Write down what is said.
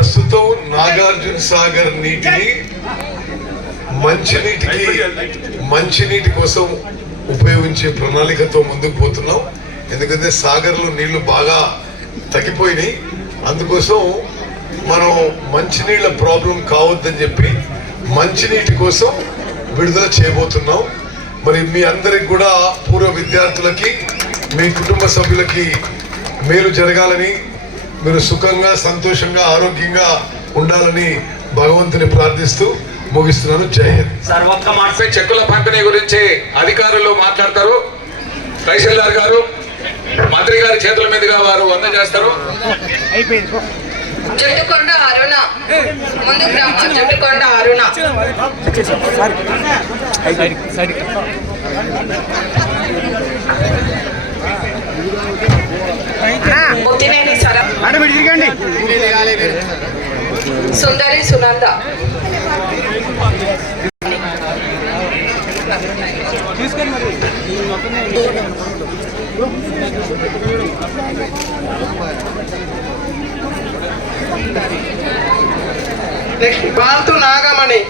ప్రస్తుతం నాగార్జున సాగర్ నీటిని మంచినీటి కోసం ఉపయోగించే ప్రణాళికతో ముందుకు పోతున్నాం. ఎందుకంటే సాగర్లో నీళ్లు బాగా తగ్గిపోయినాయి. అందుకోసం మనం మంచినీళ్ళ ప్రాబ్లం కావద్దని చెప్పి మంచినీటి కోసం విడుదల చేయబోతున్నాం. మరి మీ అందరికి కూడా పూర్వ విద్యార్థులకి మీ కుటుంబ సభ్యులకి మేలు జరగాలని, మీరు సుఖంగా సంతోషంగా ఆరోగ్యంగా ఉండాలని భగవంతుని ప్రార్థిస్తూ ముగిస్తున్నాను. జై హింద్. సార్ ఒక్క మాటపై చెక్కుల పంపిణీ గురించి అధికారులు మాట్లాడతారు. తహసీల్దార్ గారు మంత్రి గారి చేతుల మీదుగా వారు అందజేస్తారు. జట్టుకొండ అరుణ ముందుకు రామా. జట్టుకొండ అరుణ ముత్తినేని సర సుందరి సునంద నెక్స్ట్ బాంతు నాగమణి